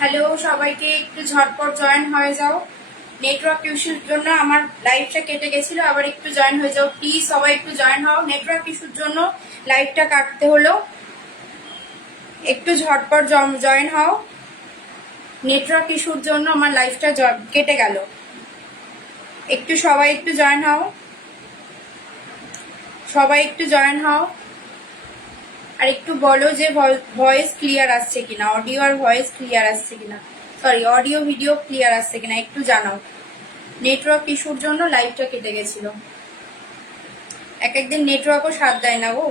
Hello সবাইকে, একটু ঝটপট জয়েন হয়ে যাও। নেটওয়ার্ক ইস্যুর জন্য আমার লাইভটা কেটে গেছিল, আবার একটু জয়েন হয়ে যাও প্লিজ। সবাই একটু জয়েন হও, নেটওয়ার্ক ইস্যুর জন্য লাইভটা কাটতে হলো। একটু ঝটপট জয়েন হও, নেটওয়ার্ক ইস্যুর জন্য আমার লাইভটা কেটে গেল। একটু সবাই একটু জয়েন হও, সবাই একটু জয়েন হও। আর একটু বলো যে ভয়েস ক্লিয়ার আসছে কিনা, অডিও আর ভয়েস ক্লিয়ার আসছে কিনা, সরি অডিও ভিডিও ক্লিয়ার আসছে কিনা একটু জানাও। নেটওয়ার্ক ইস্যুর জন্য লাইভটা কেটে গেছিল। একদিন নেটওয়ার্কও সাথ দেয় না গো।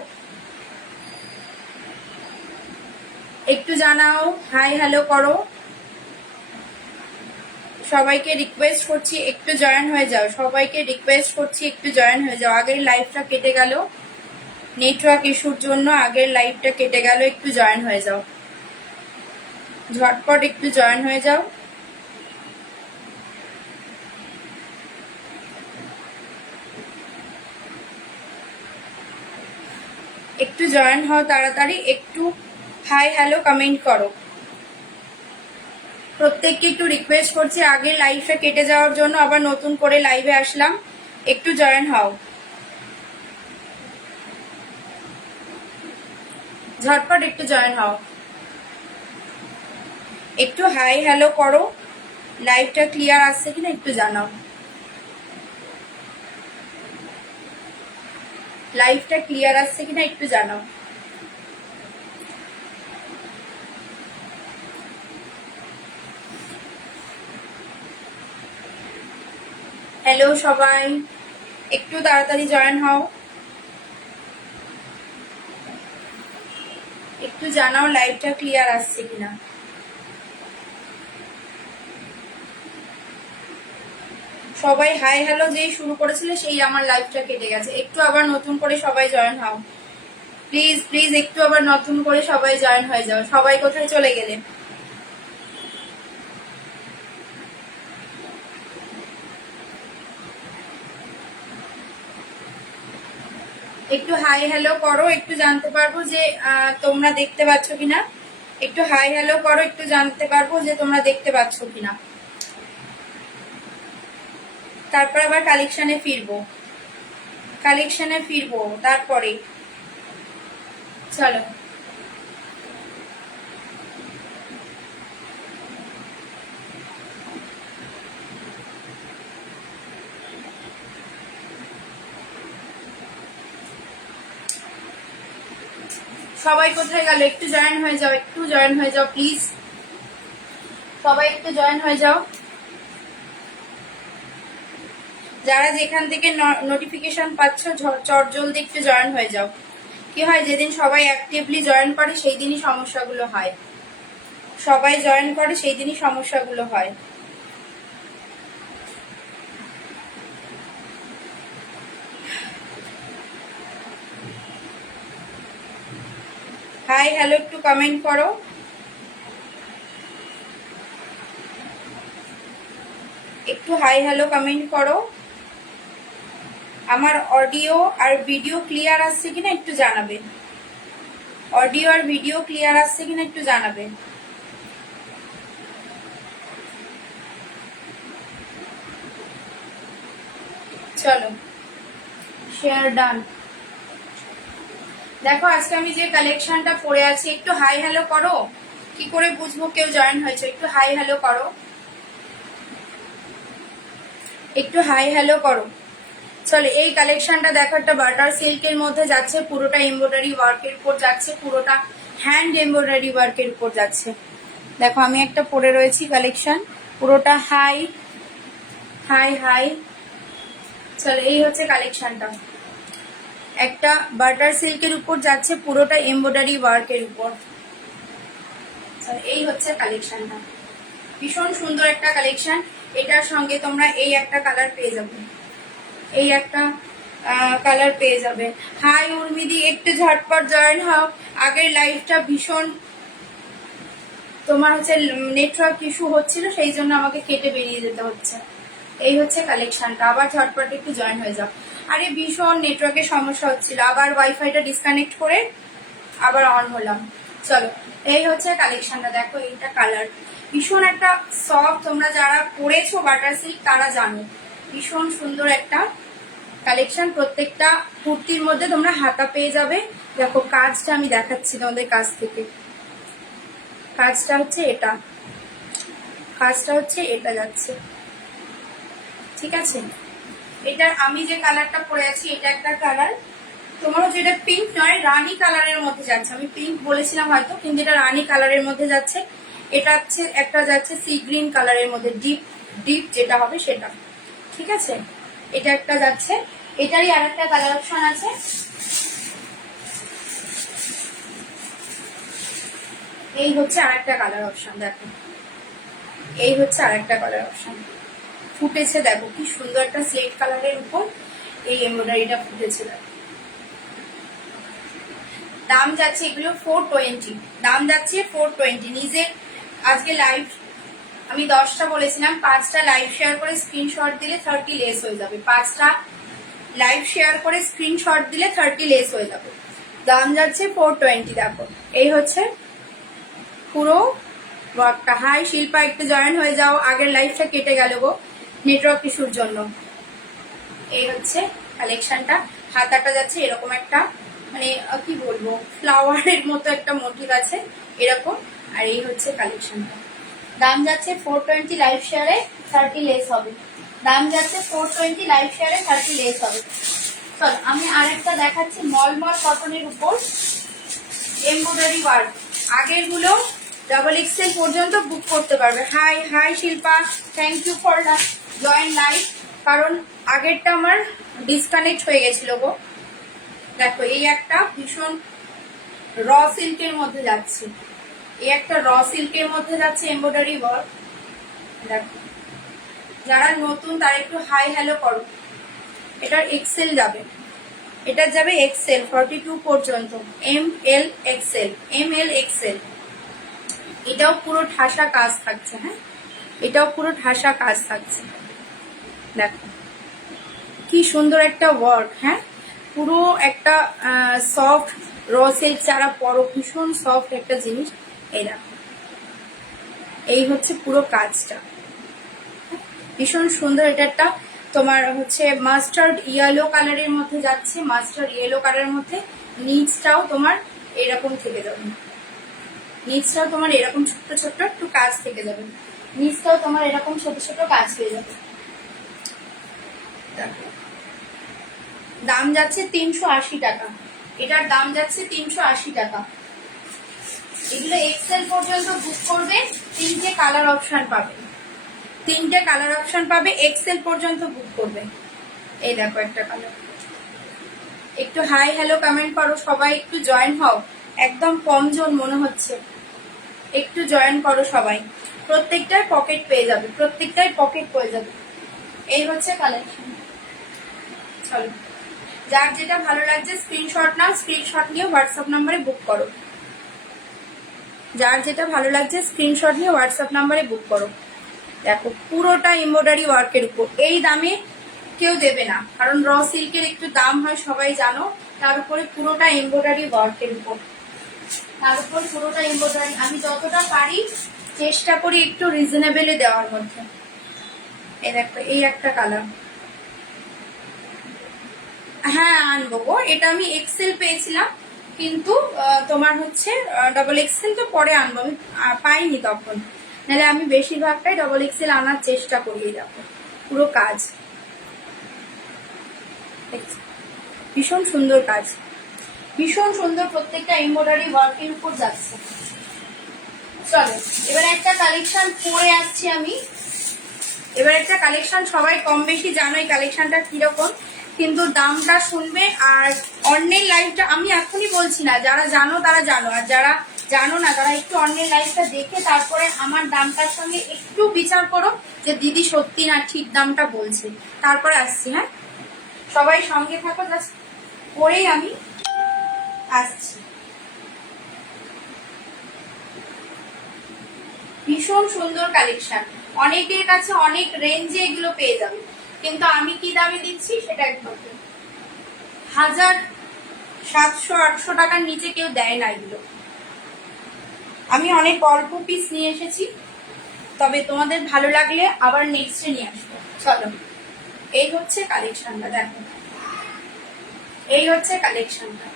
একটু জানাও, হাই হ্যালো করো। সবাইকে রিকোয়েস্ট করছি একটু জয়েন হয়ে যাও, সবাইকে রিকোয়েস্ট করছি একটু জয়েন হয়ে যাও। আগের লাইভটা কেটে গেল নেটওয়ার্ক ইস্যুর জন্য, আগের লাইভটা কেটে গেল। একটু জয়েন হয়ে যাও, ঝটপট একটু জয়েন হয়ে যাও। একটু জয়েন হও তাড়াতাড়ি, একটু হাই হ্যালো কমেন্ট করো। প্রত্যেককে একটু রিকোয়েস্ট করছি, আগে লাইভটা কেটে যাওয়ার জন্য আবার নতুন করে লাইভে আসলাম, একটু জয়েন হও, ঝটপট একটু জয়েন হও। একটু হাই হ্যালো করো, লাইভটা ক্লিয়ার আসছে কিনা একটু জানাও। লাইভটা ক্লিয়ার আসছে কিনা একটু জানাও। হ্যালো সবাই, একটু তাড়াতাড়ি জয়েন হও, একটু জানাও লাইভটা ক্লিয়ার আসছে কিনা। সবাই হাই হ্যালো যেই শুরু করেছিল সেই আমার লাইভটা কেটে গেছে। একটু আবার নতুন করে সবাই জয়েন হও প্লিজ প্লিজ, একটু আবার নতুন করে সবাই জয়েন হয়ে যাও। সবাই কোথায় চলে গেলে? একটু হাই হ্যালো করো, একটু জানতে পারবো যে তোমরা দেখতে পাচ্ছ কিনা। একটু হাই হ্যালো করো, একটু জানতে পারবো যে তোমরা দেখতে পাচ্ছ কিনা। তারপর আবার কালেকশনে ফিরবো, কালেকশনে ফিরবো তারপরে। চলো সবাই কোথায় গেল? একটু জয়েন হয়ে যাও, একটু জয়েন হয়ে যাও প্লিজ, সবাই একটু জয়েন হয়ে যাও। যারা যেখান থেকে নোটিফিকেশন পাচ্ছ চট জলদি একটু জয়েন হয়ে যাও। কি হয়, যেদিন সবাই অ্যাক্টিভলি জয়েন করে সেই দিনই সমস্যাগুলো হয়, সবাই জয়েন করে সেই দিনই সমস্যাগুলো হয়। হাই হ্যালো একটু কমেন্ট করো, একটু হাই হ্যালো কমেন্ট করো। আমার অডিও আর ভিডিও ক্লিয়ার আসছে কিনা একটু জানাবে, অডিও আর ভিডিও ক্লিয়ার আসছে কিনা একটু জানাবে। চলো শেয়ার ডান। দেখো আজকে আমি যে কালেকশনটা পরে আছি, একটু হাই হ্যালো করো। কি করে বুঝবো কেউ জয়েন হয়েছে? একটু হাই হ্যালো করো, একটু হাই হ্যালো করো। চলো এই কালেকশনটা দেখো, একটা বাটার সিল্কের মধ্যে যাচ্ছে, পুরোটা এমব্রয়ডারি ওয়ার্কের উপর যাচ্ছে, পুরোটা হ্যান্ড এমব্রয়ডারি ওয়ার্কের উপর যাচ্ছে। দেখো আমি একটা পরে রয়েছি কালেকশন, পুরোটা হাই হাই হাই। চলো এই হচ্ছে কালেকশনটা, একটা বাটার সিল্কের উপর যাচ্ছে, পুরোটা এমব্রয়ডারি ওয়ার্কের উপর। এই হচ্ছে কালেকশনটা, ভীষণ সুন্দর একটা কালেকশন। এটার সঙ্গে তোমরা এই একটা কালার পেয়ে যাবে, এই একটা কালার পেয়ে যাবে। হাই উর্মিদি, একটু ঝটপট জয়েন হও। আগের লাইফটা ভীষণ তোমার হচ্ছে নেটওয়ার্ক ইস্যু হচ্ছিল, সেই জন্য আমাকে কেটে বেরিয়ে যেতে হচ্ছে। এই হচ্ছে কালেকশনটা, আবার ঝটপট একটু জয়েন হয়ে যাও। আরে ভীষণ নেটওয়ার্কের সমস্যা হচ্ছিল, আবার ওয়াইফাইটা ডিসকানেক্ট করে আবার অন হলাম। চলো, এই হচ্ছে কালেকশনটা। দেখো এইটা কালার ভীষণ একটা সফট, তোমরা যারা পরেছো বাটার সিল্ক তারা জানো ভীষণ সুন্দর একটা কালেকশন। প্রত্যেকটা কুর্তির মধ্যে তোমরা হাতা পেয়ে যাবে। দেখো কাজটা আমি দেখাচ্ছি তোমাদের কাছ থেকে। কাজটা হচ্ছে এটা, কাজটা হচ্ছে এটা যাচ্ছে, ঠিক আছে। এটা আমি যে কালারটা পরে আছি এটা একটা কালার, তোমার হচ্ছে এটা পিঙ্ক নয়, রানী কালারের মধ্যে যাচ্ছে। আমি পিঙ্ক বলেছিলাম হয়তো, কিন্তু এটা রানী কালারের মধ্যে যাচ্ছে। এটা হচ্ছে একটা যাচ্ছে সি গ্রিন কালারের মধ্যে, ডিপ ডিপ যেটা হবে সেটা, ঠিক আছে। এটা একটা যাচ্ছে, এটারই আর একটা কালার অপশন আছে। এই হচ্ছে আর একটা কালার অপশন, দেখো এই হচ্ছে আর একটা কালার অপশন ফুটেছে। দেখো কি সুন্দর একটা স্লেট কালারের উপর এই এমব্রয়ডারিটা ফুটেছে। দেখো দাম যাচ্ছে এগুলো 420, দাম যাচ্ছে 420। নিজে আজকে লাইভ আমি 10টা বলেছিলাম, 5টা লাইভ শেয়ার করে স্ক্রিনশট দিলে 30 লেস হয়ে যাবে। 5টা লাইভ শেয়ার করে স্ক্রিনশট দিলে 30 লেস হয়ে যাবে। দাম যাচ্ছে 420। দেখো এই হচ্ছে পুরো ওয়ার্কটা। হাই শিল্পা, একটু জয়েন হয়ে যাও, আগের লাইফটা কেটে গেল গো নেটওয়ার্ক ইস্যুর জন্য। এই হচ্ছে কালেকশনটা। হাতাটা যাচ্ছে এরকম একটা, মানে কি বলবো, ফ্লাওয়ারের মতো একটা মোটিভ আছে এরকম। আর এই হচ্ছে কালেকশনটা। দাম যাচ্ছে 420, লাইভ শেয়ারে 30 লেস হবে। দাম যাচ্ছে 420, লাইভ শেয়ারে 30 লেস হবে। চল আমি আরেকটা দেখাচ্ছি মলমল কটনের উপর এমব্রয়ডারি ওয়ার্ক। আগের গুলো ডাবল এক্সেল পর্যন্ত বুক করতে পারবে। Hi hi Shilpa, thank you for join live. কারণ আগেরটা আমার ডিসকানেক্ট হয়ে গেছিল গো। দেখো এই একটা ভীষণ র সিল্কের মধ্যে যাচ্ছে, এই একটা র সিল্কের মধ্যে যাচ্ছে এমব্রয়ডারি ওয়ার্ক। দেখো যারা নতুন তারা একটু হাই হ্যালো করো। এটার এক্সেল যাবে, এটা যাবে এক্সেল 42 পর্যন্ত, M L XL, M L XL. এটাও পুরো ঠাসা কাজ থাকছে। হ্যাঁ, এটাও পুরো ঠাসা কাজ থাকছে। দেখো কি সুন্দর একটা ওয়ার্ক। হ্যাঁ, পুরো একটা সফট র সিল্ক, যারা পরো ভীষণ সফট একটা জিনিস। এই দেখো এই হচ্ছে পুরো কাজটা, ভীষণ সুন্দর। এটা একটা তোমার হচ্ছে মাস্টার্ড ইয়েলো কালারের মধ্যে যাচ্ছে, মাস্টার্ড ইয়েলো কালারের মধ্যে। নিচটাও তোমার এরকম থেকে যাবে, নিচটাও তোমার এরকম ছোট্ট ছোট্ট একটু কাজ থেকে যাবে। নিচটাও তোমার এরকম ছোট ছোট কাজ হয়ে যাবে। দাম যাচ্ছে 380 টাকা, এটার দাম যাচ্ছে 380 টাকা। এগুলো এক্সেল পর্যন্ত বুক করবে, 3টে কালার অপশন পাবে, 3টে কালার অপশন পাবে, এক্সেল পর্যন্ত বুক করবে। এই দেখো একটা কালার। একটু হাই হ্যালো কমেন্ট করো সবাই, একটু জয়েন হও। একদম কম জন মনে হচ্ছে, একটু জয়েন করো সবাই। প্রত্যেকটাই পকেট পেয়ে যাবে, প্রত্যেকটাই পকেট পেয়ে যাবে। এই হচ্ছে কালেকশন। চলো, যার যেটা ভালো লাগছে স্ক্রিনশট নাও, স্ক্রিনশট নিয়ে হোয়াটসঅ্যাপ নাম্বারে বুক করো। যার যেটা ভালো লাগছে স্ক্রিনশট নিয়ে হোয়াটসঅ্যাপ নাম্বারে বুক করো। দেখো পুরোটা এমব্রয়ডারি ওয়ার্কের উপর। এই দামে কেউ দেবে না, কারণ র সিল্কের একটু দাম হয় সবাই জানো। তার উপরে পুরোটা এমব্রয়ডারি ওয়ার্কের উপর, তার উপর পুরোটা এমব্রয়ডারি। আমি যতটা পারি চেষ্টা করি একটু রিজনেবলে দেওয়ার মধ্যে। এই দেখো এই একটা কালার। হ্যাঁ আনবো গো, এটা আমি এক্সেল পেয়েছিলাম, কিন্তু তোমার হচ্ছে ডবল এক্সেল তো পরে আনবো, আমি পাইনি তখন। নাহলে আমি বেশিরভাগটাই ডবল এক্সেল আনার চেষ্টা করি। দেখো পুরো কাজ ভীষণ সুন্দর, কাজ ভীষণ সুন্দর, প্রত্যেকটা এমব্রয়ডারি ওয়ার্কের উপর যাচ্ছে। চলো এবার একটা কালেকশন পরে আসছি আমি। এবার একটা কালেকশন সবাই কম বেশি জানো এই কালেকশনটা কিরকম, কিন্তু দামটা শুনবে। আর অন্যের লাইভটা আমি এখনই বলছি না, যারা জানো তারা জানো, আর যারা জানো না, তারা একটু অন্যের লাইফটা দেখে তারপরে আমার দামটার সঙ্গে একটু বিচার করো যে দিদি সত্যি না ঠিক দামটা বলছে, তারপরে আসছি। হ্যাঁ, সবাই সঙ্গে থাকো, জাস্ট পরেই আমি আসছি। ভীষণ সুন্দর কালেকশন, অনেকের কাছে অনেক রেঞ্জে এগুলো পেয়ে যাবে, কিন্তু আমি কি দামে দিচ্ছি সেটা একদম 1700-800 টাকার নিচে কেউ দেয় না এগুলো। আমি অনেক অল্প পিস নিয়ে এসেছি, তবে তোমাদের ভালো লাগলে আবার নেক্সটে নিয়ে আসবো। চলো, এই হচ্ছে কালেকশনটা, দেখো এই হচ্ছে কালেকশনটা,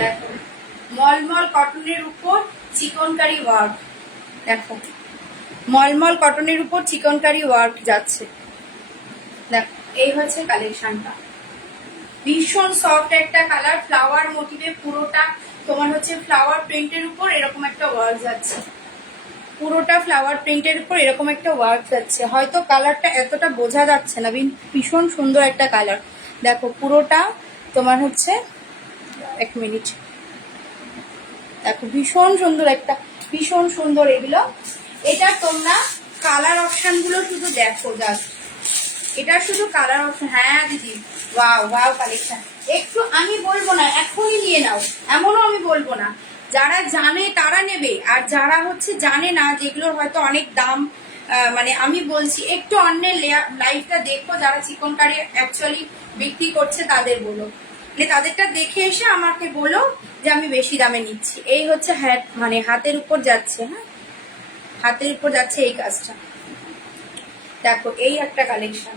দেখো মলমল কটনের উপর চিকনকারি ওয়ার্ক, দেখো মলমল কটনের উপর চিকনকারি ওয়ার্ক যাচ্ছে, দেখো এই হচ্ছে কালেকশনটা। ভীষণ সফট একটা কালার, ফ্লাওয়ার মোটিভে পুরোটা তোমার হচ্ছে ফ্লাওয়ার প্রিন্টের উপর এরকম একটা ওয়ার্ক যাচ্ছে, পুরোটা ফ্লাওয়ার প্রিন্টের উপর এরকম একটা ওয়ার্ক যাচ্ছে। হয়তো কালারটা এতটা বোঝা যাচ্ছে না, ভীষণ সুন্দর একটা কালার। দেখো পুরোটা তোমার হচ্ছে, এক মিনিট, দেখো ভীষণ সুন্দর একটা, ভীষণ সুন্দর এগুলো। এটা তোমরা কালার অপশন গুলো শুধু দেখো, জাস্ট এটা শুধু কালার অপশন। হ্যাঁ দিদি, ওয়াও ওয়াও কালেকশন। একটু আমি বলবো না এখনই নিয়ে নাও, এমনও আমি বলবো না। যারা জানে তারা নেবে, আর যারা হচ্ছে জানে না, যেগুলোর হয়তো অনেক দাম, মানে আমি বলছি একটু অন্যের লাইফটা দেখো, যারা চিকনকারি অ্যাকচুয়ালি বিক্রি করছে তাদের বলো, তাদেরটা দেখে এসে আমাকে বলো যে আমি বেশি দামে নিচ্ছি। এই হচ্ছে হ্যাট, মানে হাতের উপর যাচ্ছে, হ্যাঁ হাতের উপর যাচ্ছে এই কাজটা। দেখো এই একটা কালেকশন,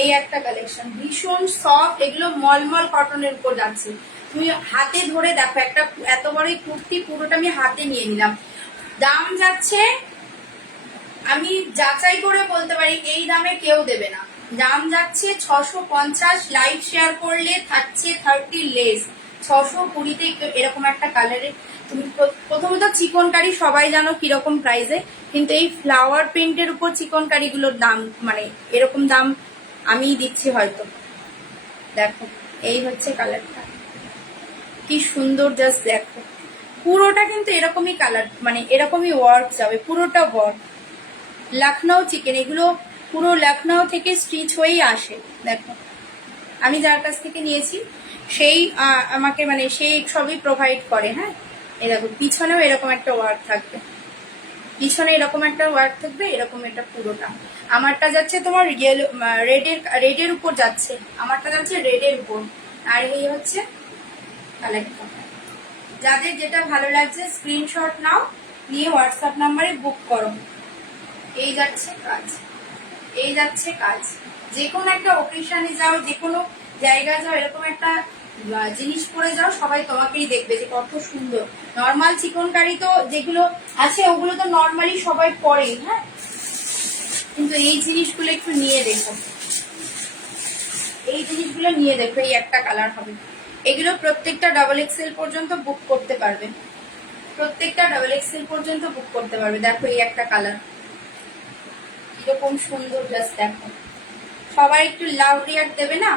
এই একটা কালেকশন ভীষণ সফট, এগুলো মলমল কটনের উপর যাচ্ছে। তুমি হাতে ধরে দেখো, একটা এত বড় কুর্তি পুরোটা আমি হাতে নিয়ে নিলাম, দাম যাচ্ছে আমি যাচাই করে বলতে পারি এই দামে কেউ দেবে না। দাম যাচ্ছে 650, লাইভ শেয়ার করলে থাকছে 30 লেস, 620-তে এরকম একটা কালারের। তুমি প্রথমত চিকনকারি সবাই জানো কিরকম প্রাইসে, কিন্তু এই ফ্লাওয়ার প্রিন্টের উপর চিকনকারি গুলোর দাম মানে এরকম দাম আমি দিচ্ছি হয়তো। দেখো এই হচ্ছে কালারটা, কি সুন্দর, জাস্ট দেখো পুরোটা কিন্তু এরকমই কালার, মানে এরকমই ওয়ার্ক যাবে, পুরোটা ওয়ার্ক। লখনৌ চিকেন, এগুলো পুরো লখনৌ থেকে স্টিচ হয়েই আসে। দেখো আমি যার কাছ থেকে নিয়েছি সেই আমাকে মানে সেই সবই প্রোভাইড করে। হ্যাঁ, এই দেখো পিছনেও এরকম একটা ওয়ার্ক থাকবে, পিছনে এরকম একটা ওয়ার্ক থাকবে, এরকম এটা পুরোটা। আমারটা যাচ্ছে তোমার ইয়েলো রেডের উপর যাচ্ছে, আমারটা যাচ্ছে রেডের উপর। আর এই হচ্ছে কালেকশন। যাদের যেটা ভালো লাগছে স্ক্রিনশট নাও, নিয়ে হোয়াটসঅ্যাপ নাম্বারে বুক করো। এই যাচ্ছে কাজ, এই যাচ্ছে কাজ। যে কোনো একটা ওকেশনে যাও, যে কোনো জায়গায় যাও, এরকম একটা জিনিস পরে যাও, সবাই তোমাকেই দেখবে যে কত সুন্দর। নর্মাল চিকনকারি তো যেগুলো আছে ওগুলো তো নর্মালি সবাই পরে, হ্যাঁ, কিন্তু এই জিনিসগুলো একটু নিয়ে দেখো, এই জিনিসগুলো নিয়ে দেখো। এই একটা কালার হবে, এগুলো প্রত্যেকটা ডাবল এক্সেল পর্যন্ত বুক করতে পারবে, প্রত্যেকটা ডাবল এক্সেল পর্যন্ত বুক করতে পারবে। দেখো এই একটা কালার কিরকম সুন্দর, জাস্ট দেখো। সবাই একটু লাভ রিয়াক্ট দেবে না,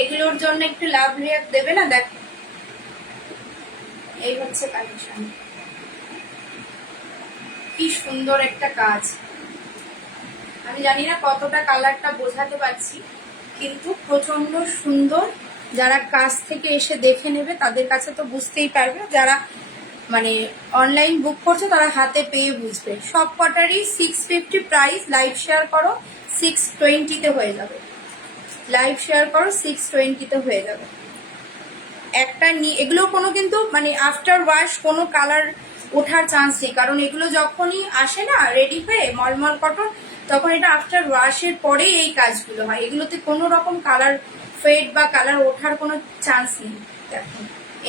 এগুলোর জন্য একটু লাভ রিয়াক্ট দেবে না। দেখো এই হচ্ছে কালেকশন, কি সুন্দর একটা কাজ। আমি জানি না কতটা কালারটা বোঝাতে পারছি, কিন্তু প্রচন্ড সুন্দর। যারা কাছ থেকে এসে দেখে নেবে তাদের কাছে তো বুঝতেই পারবে, যারা মানে অনলাইন বুক করছে তারা হাতে পেয়ে বুঝবে। সব কটারই 650 প্রাইস, লাইভ শেয়ার করো 620-তে হয়ে যাবে, লাইভ শেয়ার করো 620-তে হয়ে যাবে। একটা এগুলো কোনো কিন্তু মানে আফটার ওয়াশ কোনো কালার ওঠার চান্স নেই, কারণ এগুলো যখনই আসে না রেডি হয়ে মলমল কটন, তখন এটা আফটার ওয়াশের পরেই এই কাজগুলো হয়, এগুলোতে কোনো রকম কালার ফেড বা কালার ওঠার কোনো চান্স নেই। দেখো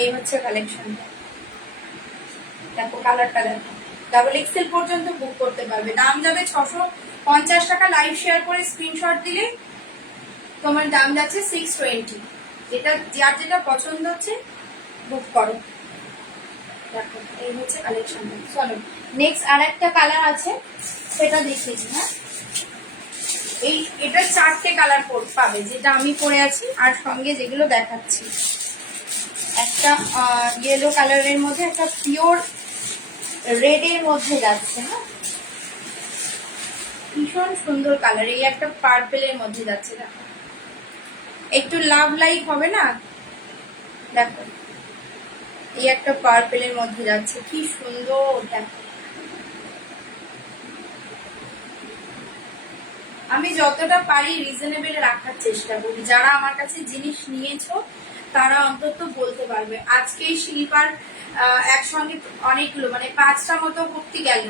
এই হচ্ছে কালেকশনটা, দেখো কালারটা দেখো। ডাবল এক্সেল পর্যন্ত বুক করতে পারবে, দাম যাবে 650 টাকা। লাইভ শেয়ার করে স্ক্রিনশট দিলে তোমার দাম যাচ্ছে 620। যেটা যার যেটা পছন্দ হচ্ছে বুক করো। দেখো এই হচ্ছে কালেকশন। চলো নেক্সট আর একটা কালার আছে, সেটা দেখিয়ে দিই। হ্যাঁ, এই এটা 4টে কালার পাবে, যেটা আমি পরে আছি আর সঙ্গে যেগুলো দেখাচ্ছি। একটা ইয়েলো কালারের মধ্যে একটা পিওর রেডের মধ্যে যাচ্ছে, হ্যাঁ ভীষণ সুন্দর কালার। এই একটা পার্পেলের মধ্যে যাচ্ছে, দেখো একটু লাভ লাইক হবে না, দেখো এই একটা পার্পেলের মধ্যে যাচ্ছে, কি সুন্দর। দেখো আমি যতটা পারি রিজনেবল রাখার চেষ্টা করি, যারা আমার কাছে জিনিস নিয়েছো তারা অন্তত বলতে পারবে। আজকে শিল্পার একসঙ্গে অনেকগুলো মানে 5টা মতো কুর্তি গেল।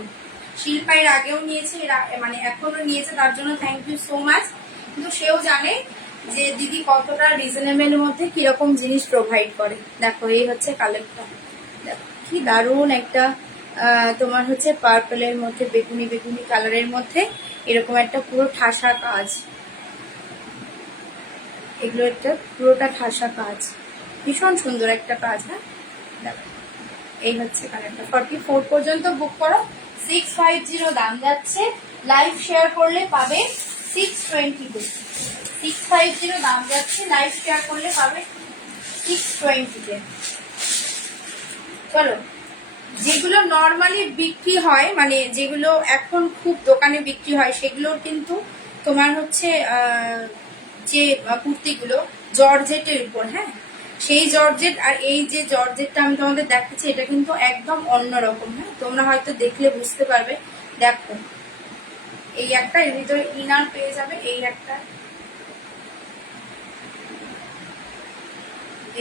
শিল্পা এর আগেও নিয়েছে, মানে এখনো নিয়েছে, তার জন্য থ্যাংক ইউ সো মাচ। কিন্তু সেও জানে যে দিদি কতটা রিজনেবল মধ্যে কিরকম জিনিস প্রোভাইড করে। দেখো এই হচ্ছে কালেক্টটা, দেখো কি দারুণ একটা তোমার হচ্ছে পার্পলের মধ্যে বেগুনি বেগুনি কালারের মধ্যে এরকম একটা পুরো ঠাসা কাজ, এগুলো একটা পুরোটা ঠাসা কাজ, ভীষণ সুন্দর একটা কাজ। হ্যাঁ দেখো এই হচ্ছে কালারটা। 44 পর্যন্ত বুক করো, 650 দাম যাচ্ছে, লাইভ শেয়ার করলে পাবে 620 তে। 650 দাম যাচ্ছে, লাইভ শেয়ার করলে পাবে 620 তে। চলো যেগুলো নর্মালি বিক্রি হয় মানে যেগুলো এখন খুব দোকানে বিক্রি হয় সেগুলোর কিন্তু তোমার হচ্ছে যে কুর্তিগুলো জর্জেটের উপর, হ্যাঁ সেই জর্জেট আর এই যে জর্জেটটা আমি তোমাদের দেখাচ্ছি এটা কিন্তু একদম অন্যরকম। হ্যাঁ তোমরা হয়তো দেখলে বুঝতে পারবে। দেখো এই একটা, এর ভিতরে ইনার পেয়ে যাবে, এই একটা,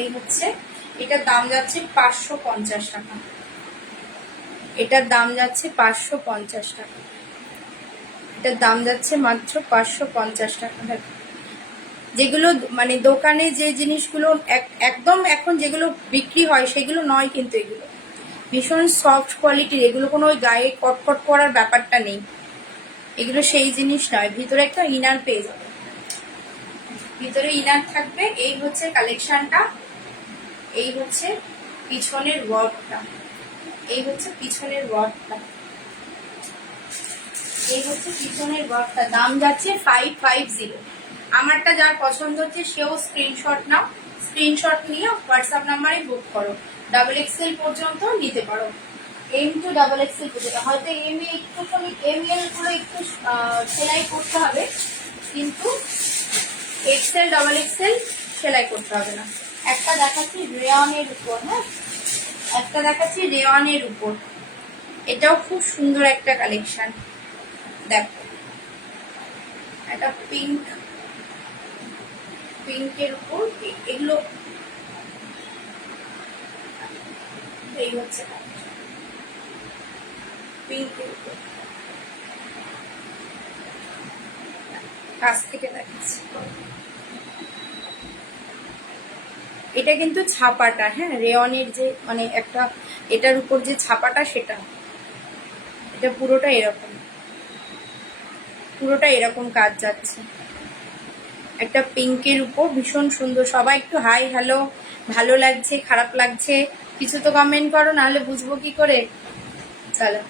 এই হচ্ছে এটার দাম যাচ্ছে 550 টাকা, এটার দাম যাচ্ছে 550 টাকা, এটার দাম যাচ্ছে মাত্র 550 টাকা। যেগুলো মানে দোকানে যে জিনিসগুলো একদম এখন যেগুলো বিক্রি হয় সেগুলো নয়, কিন্তু এগুলো ভীষণ সফট কোয়ালিটির, এগুলো কোনো ওই গায়ে কটকট করার ব্যাপারটা নেই, এগুলো সেই জিনিস নয়। ভিতরে একটা ইনার পেয়ে যাবে, ভিতরে ইনার থাকবে। এই হচ্ছে কালেকশনটা, এই হচ্ছে পিছনের ওয়ার্কটা, এই হচ্ছে পিছনের ওয়ার্কটা, এই হচ্ছে পিছনের ওয়ার্কটা। দাম যাচ্ছে 550। আমারটা যার পছন্দ হচ্ছে সেও স্ক্রিনশট নাও, স্ক্রিনশট নিয়ে হোয়াটসঅ্যাপ নাম্বারে বুক করো। XXL পর্যন্ত নিতে পারো, M to XXL পর্যন্ত। হয়তো এম এ একটুখানি ML গুলো একটু সেলাই করতে হবে, কিন্তু XL XXL সেলাই করতে হবে না। একটা দেখাচ্ছি রেয়নের উপর, হ্যাঁ একটা দেখাচ্ছি রেয়নের উপর, এটাও খুব সুন্দর একটা কালেকশন। দেখো একটা পিঙ্ক, পিঙ্কের উপর এগুলো, এই হচ্ছে পিঙ্কের উপর, কাছ থেকে দেখাচ্ছি। এটা কিন্তু ছাপাটা, হ্যাঁ রেয়নের যে মানে একটা এটার উপর যে ছাপাটা সেটা, এটা পুরোটা এরকম, পুরোটা এরকম কাজ যাচ্ছে। একটা পিঙ্কের উপর ভীষণ সুন্দর। সবাই একটু হাই হ্যালো, ভালো লাগছে খারাপ লাগছে কিছু তো কমেন্ট করো, নাহলে বুঝবো কি করে। চলো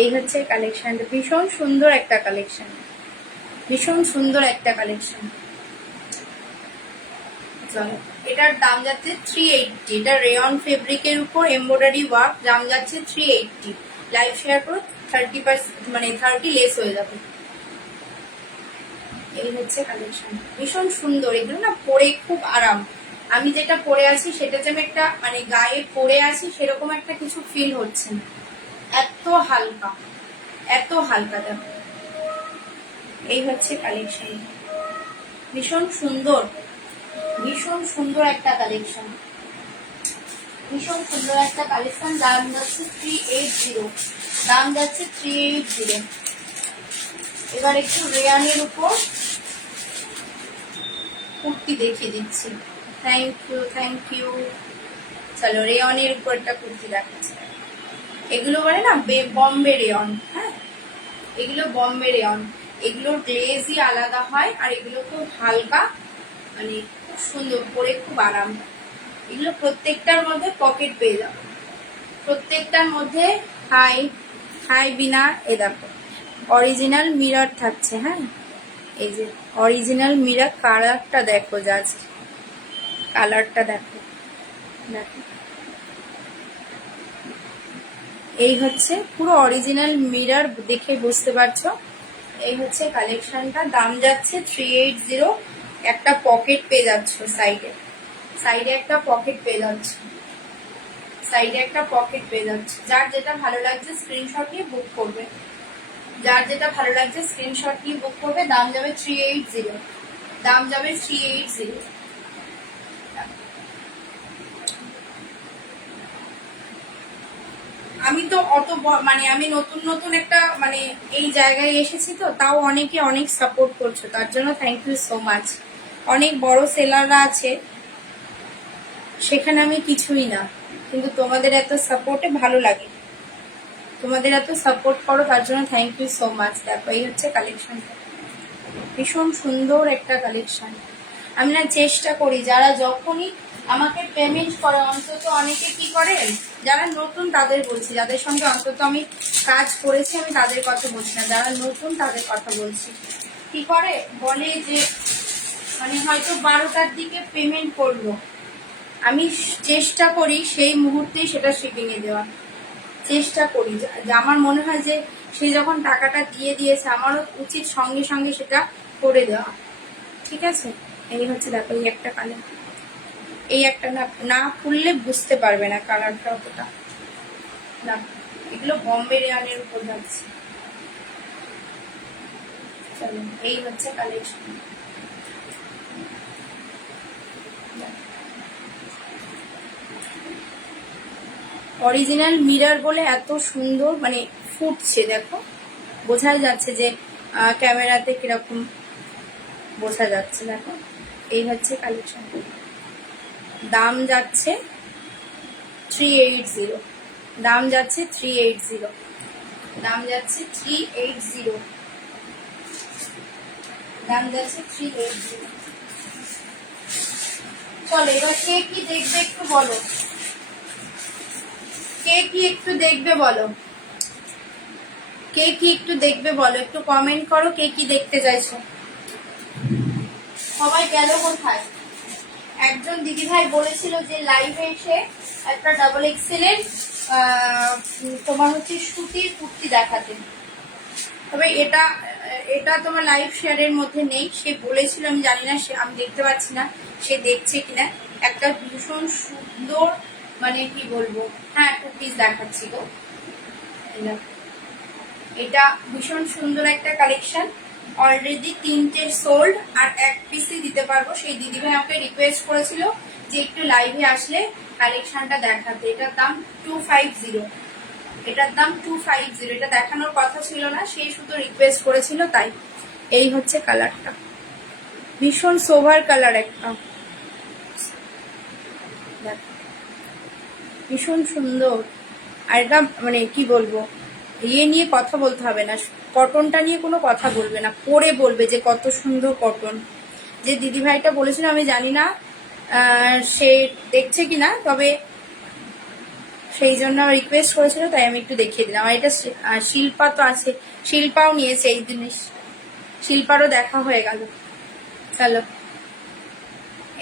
এই হচ্ছে কালেকশনটা, ভীষণ সুন্দর একটা কালেকশন, ভীষণ সুন্দর একটা কালেকশন। চলো এটার দাম যাচ্ছে 380, এটা রেয়ন ফেব্রিকের উপর এমব্রয়ডারি ওয়ার্ক, দাম যাচ্ছে 380। লাইভ শেয়ার করো, 30% মানে 30 লেস হয়ে যাবে। এই হচ্ছে কালেকশন, ভীষণ সুন্দর। এগুলো না পরে খুব আরাম, আমি যেটা পরে আছি সেটা যে আমি একটা মানে গায়ে পরে আছি সেরকম একটা কিছু ফিল হচ্ছে না, এত হালকা, এত হালকা। দেখো এই হচ্ছে কালেকশন, ভীষণ সুন্দর, ভীষণ সুন্দর একটা কালেকশন, ভীষণ সুন্দর একটা কালেকশন। দাম যাচ্ছে 380, দাম যাচ্ছে 380। এবার একটু রেয়ানের উপর কুর্তি দেখিয়ে দিচ্ছি। Thank you, thank you. চলো রেয়নের উপর একটা কুর্তি দেখাচ্ছি। এগুলো বলে না বম্বে রেয়ন, হ্যাঁ এগুলো বম্বে রেয়ন, এগুলোর গ্লেজই আলাদা হয়, আর এগুলো খুব হালকা মানে খুব সুন্দর, পরে খুব আরাম। এগুলো প্রত্যেকটার মধ্যে পকেট পেয়ে যাবে, প্রত্যেকটার মধ্যে হাই হাই বিনা এ দেখো অরিজিনাল মিরর থাকছে। হ্যাঁ এই যে অরিজিনাল মিরর, কালারটা দেখো, জাস্ট কালারটা দেখো, দেখো এই হচ্ছে পুরো অরিজিনাল মিরর, দেখে বুঝতে পারছো। এই হচ্ছে কালেকশনটা, দাম যাচ্ছে 380। একটা পকেট পেয়ে যাচ্ছ, সাইডে সাইডে একটা পকেট পেয়ে যাচ্ছ, সাইডে একটা পকেট পেয়ে যাচ্ছে। যার যেটা ভালো লাগছে স্ক্রিনশট নিয়ে বুক করবে, যার যেটা ভালো লাগছে স্ক্রিনশট নিয়ে বুক করবে। দাম যাবে 380, দাম যাবে 380। আমি তো অত মানে আমি নতুন নতুন একটা মানে এই জায়গায় এসেছি, তো তাও অনেকে অনেক সাপোর্ট করছো, তার জন্য থ্যাংক ইউ সো মাচ। অনেক বড় সেলাররা আছে, সেখানে আমি কিছুই না, কিন্তু তোমাদের এত সাপোর্টে ভালো লাগে, তোমাদের এত সাপোর্ট করো, তার জন্য থ্যাংক ইউ সো মাচ। দেখো এই হচ্ছে কালেকশনটা, ভীষণ সুন্দর একটা কালেকশন। আমি না চেষ্টা করি যারা যখনই আমাকে পেমেন্ট করে, অন্তত অনেকে কি করে যারা নতুন তাদের বলছি, যাদের সঙ্গে অন্তত আমি কাজ করেছি আমি তাদের কথা বলছি না, যারা নতুন তাদের কথা বলছি। কি করে বলে যে মানে হয়তো 12টার দিকে পেমেন্ট করলো, আমি চেষ্টা করি সেই মুহূর্তেই সেটা শিপিংয়ে দেওয়া, চেষ্টা করি যে আমার মনে হয় যে সে যখন টাকাটা দিয়ে দিয়েছে আমারও উচিত সঙ্গে সঙ্গে সেটা করে দেওয়া, ঠিক আছে। এই হচ্ছে দেখো এই একটা কালার, এই একটা না না খুললে বুঝতে পারবে না কালারটা অতটা না। এগুলো বম্বে রেয়ানের উপর যাচ্ছে। চলো এই হচ্ছে কালেকশন। অরিজিনাল মিরর বলে এত সুন্দর মানে ফুটছে, দেখো বোঝাই যাচ্ছে যে ক্যামেরাতে কিরকম বোঝা যাচ্ছে। দেখো এই হচ্ছে কালেকশন, দাম যাচ্ছে 380, দাম যাচ্ছে 380, দাম যাচ্ছে 380, দাম যাচ্ছে 380। চলো এবার কে কি দেখবে একটু বলো, কে কি একটু দেখবে বলো, কে কি একটু দেখবে বলো, একটু কমেন্ট করো কে কি দেখতে চাইছো। সবাই গেল কোথায়? একজন দিদিভাই বলেছিল যে লাইভে এসে একটা ডাবল এক্সেল এর তোমার হচ্ছে সুতির কুর্তি দেখাতে, তবে এটা এটা তোমার লাইভ শেয়ারের মধ্যে নেই। সে বলেছিল, আমি জানি না, সে আমি দেখতে পাচ্ছি না সে দেখছে কিনা। একটা ভীষণ সুন্দর মানে কি বলবো, হ্যাঁ 2 পিস দেখাচ্ছি গো, এটা ভীষণ সুন্দর একটা কালেকশন। অলরেডি 3টে সোল্ড, আর 1 পিসই দিতে পারবো। সেই দিদিভাই আমাকে রিকোয়েস্ট করেছিল যে একটু লাইভে আসলে কালেকশনটা দেখাতে। এটার দাম 250, এটার দাম 250। এটা দেখানোর কথা ছিল না, সে শুধু রিকোয়েস্ট করেছিল তাই। এই হচ্ছে কালারটা, ভীষণ সোভার কালার একটা, ভীষণ সুন্দর। আর এটা মানে কি বলবো, ইয়ে নিয়ে কথা বলতে হবে না, কটনটা নিয়ে কোনো কথা বলবে না, পরে বলবে যে কত সুন্দর কটন। যে দিদিভাইটা বলেছিল আমি জানি না সে দেখছে কিনা, তবে সেই জন্য রিকোয়েস্ট করেছিল তাই আমি একটু দেখিয়ে দিলাম। আর এটা শিল্পা তো আছে, শিল্পাও নিয়েছে এই জিনিস, শিল্পারও দেখা হয়ে গেল। চলো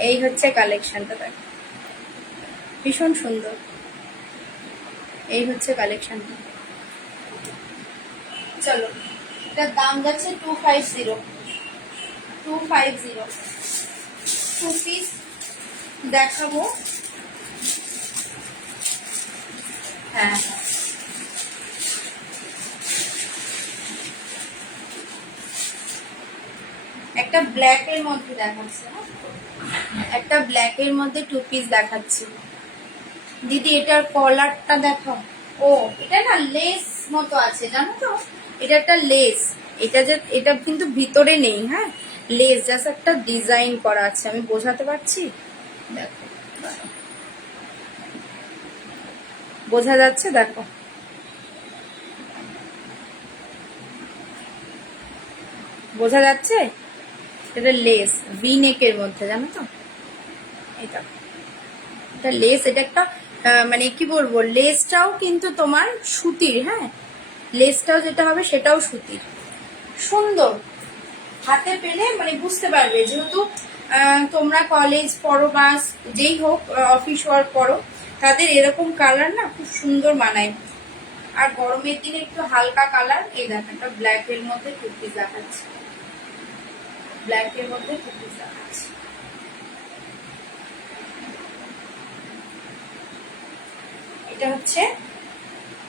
এই হচ্ছে কালেকশনটা, দেখ ভীষণ সুন্দর। এই হচ্ছে কালেকশনটা, চলো এটার দাম যাচ্ছে 250, 250। 2 পিস দেখাবো, হ্যাঁ একটা ব্ল্যাক এর মধ্যে দেখাচ্ছে, একটা ব্ল্যাক এর মধ্যে 2 পিস দেখাচ্ছি। দিদি এটার কলারটা দেখো, ও এটা না লেস মতো আছে জানো তো, এটা একটা লেস, এটা যে এটা কিন্তু ভিতরে নেই, হ্যাঁ লেস জাস্ট একটা ডিজাইন করা আছে, আমি বোঝাতে পারছি, দেখো বোঝা যাচ্ছে, দেখো বোঝা যাচ্ছে, এটা লেস ভি নেকের মধ্যে জানো তো, এটা এটা লেস, এটা একটা মানে কি বলবো, লেসটাও কিন্তু তোমার সুতির, হ্যাঁ লেসটাও যেটা হবে সেটাও সুতির, সুন্দর। হাতে পেলে মানে বুঝতে পারবে, যেহেতু তোমরা কলেজ পড়ো বা যেই হোক অফিস ওয়ার্ক করো, তাদের এরকম কালার না খুব সুন্দর মানায়। আর গরমের দিনে একটু হালকা কালার। এই দেখো একটা ব্ল্যাক এর মধ্যে কুর্তি দেখাচ্ছে, ব্ল্যাক এর মধ্যে কুর্তি দেখাচ্ছে। এটা হচ্ছে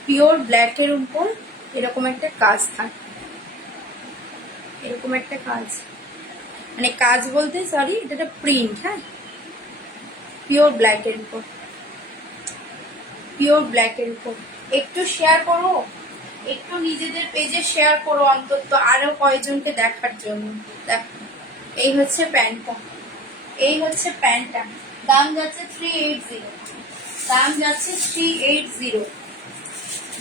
পিওর ব্ল্যাক এর উপর এরকম একটা কাজ থাকে, এরকম একটা কাজ, মানে কাজ বলতে সরি, এটা একটা প্রিন্ট। হ্যাঁ, পিওর ব্ল্যাক এর উপর, পিওর ব্ল্যাক এর উপর। একটু শেয়ার করো, একটু নিজেদের পেজে শেয়ার করো অন্তত আরো কয়েকজনকে দেখার জন্য। দেখো এই হচ্ছে প্যান্টটা, এই হচ্ছে প্যান্টটা। দাম যাচ্ছে 380, দাম যাচ্ছে 380,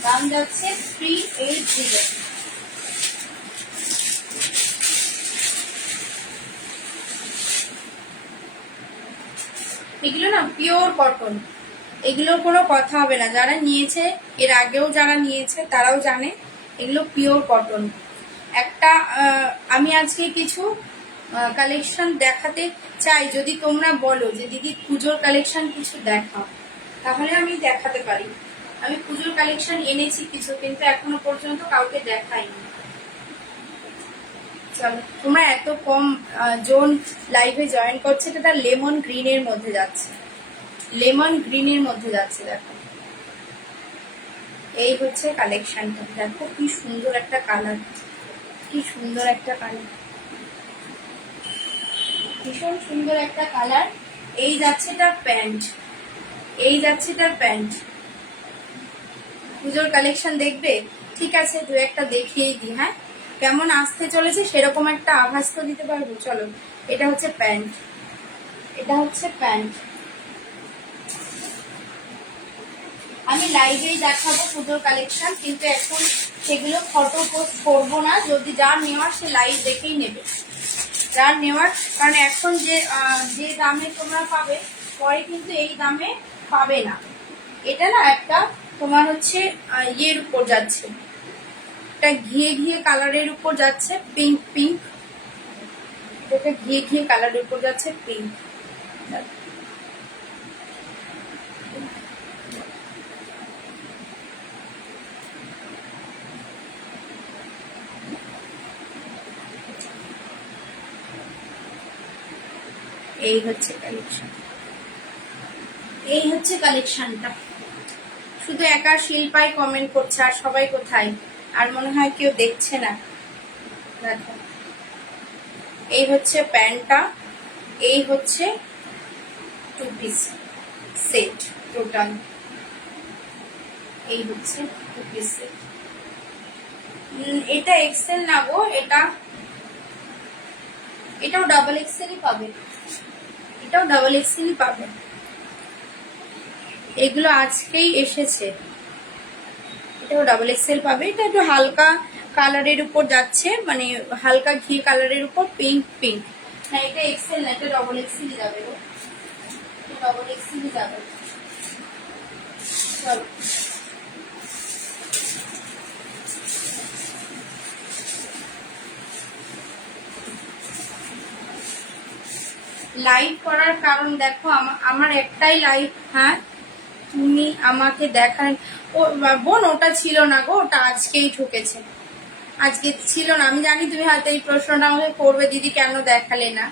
দাম যাচ্ছে 380। এগুলো না পিওর কটন, এগুলোর কোনো কথা হবে না। যারা নিয়েছে এর আগেও, যারা নিয়েছে তারাও জানে এগুলো পিওর কটন। একটা আমি আজকে কিছু কালেকশন দেখাতে চাই। যদি তোমরা বলো যে দিদি পুজোর কালেকশন কিছু দেখাও, তাহলে আমি দেখাতে পারি। আমি পুজোর কালেকশন এনেছি কিছু, কিন্তু এখনো পর্যন্ত কাউকে দেখাইনি। চলো, তোমরা এত কম জন লাইভে জয়েন করছে, এটা লেমন গ্রিনের মধ্যে যাচ্ছে, লেমন গ্রিনের মধ্যে যাচ্ছে। দেখো এই হচ্ছে কালেকশনটা, দেখো কি সুন্দর একটা কালার, কি সুন্দর একটা কালার, ভীষণ সুন্দর একটা কালার। এই যাচ্ছে তার প্যান্ট, এই যাচ্ছে তার প্যান্ট। পুজোর কালেকশন দেখবে? ঠিক আছে, দু একটা দেখিয়েই দিই। হ্যাঁ, কেমন আসতে চলেছে সেরকম একটা আভাস তো দিতে পারবো। চলো, এটা হচ্ছে প্যান্ট, এটা হচ্ছে প্যান্ট। আমি লাইভেই দেখাবো পুজোর কালেকশন, কিন্তু এখন সেগুলো ফটো পোস্ট করবো না। যদি যা নেওয়ার সে লাইভ দেখেই নেবে, যার নেওয়ার। কারণ এখন যে দামে তোমরা পাবে, পরে কিন্তু এই দামে পাবে না। এটা না একটা তোমার হচ্ছে ইয়ের উপর যাচ্ছে, এটা ঘিয়ে ঘিয়ে কালারের উপর যাচ্ছে, পিঙ্ক পিঙ্ক। এটা ঘিয়ে ঘিয়ে কালারের উপর যাচ্ছে, পিঙ্ক। এই হচ্ছে কালেকশন, এই হচ্ছে কালেকশনটা। শুধু একা শিল্পাই কমেন্ট করছে, আর সবাই কোথায়? আর মনে হয় কেউ দেখছে না। দেখো এই হচ্ছে প্যান্টটা, এই হচ্ছে টু পিস সেট টোটাল, এই হচ্ছে টু পিস সেট। এটা এক্সেল না গো, এটাও ডাবল এক্সেলই পাবে, এটাও ডাবল এক্সেলই পাবে। এগুলো আজকেই এসেছে, এটাও ডাবল এক্সেল পাবে। এটা একটু হালকা কালারের উপর যাচ্ছে, মানে হালকা ঘি কালারের উপর পিঙ্ক পিঙ্ক। না, এটা এক্সেল না, এটা ডাবল এক্সেলই যাবে গো, ডাবল এক্সেলই যাবে। চলো, লাইভ করার কারণ দেখো, আমার একটাই লাইভ। হ্যাঁ, তুমি আমাকে দেখান। ও বোন, ওটা ছিল না গো, ওটা আজকেই ঢুকেছে, আজকে ছিল না। আমি জানি তুমি হয়তো এই প্রশ্নটা আমাকে করবে, দিদি কেন দেখালে না।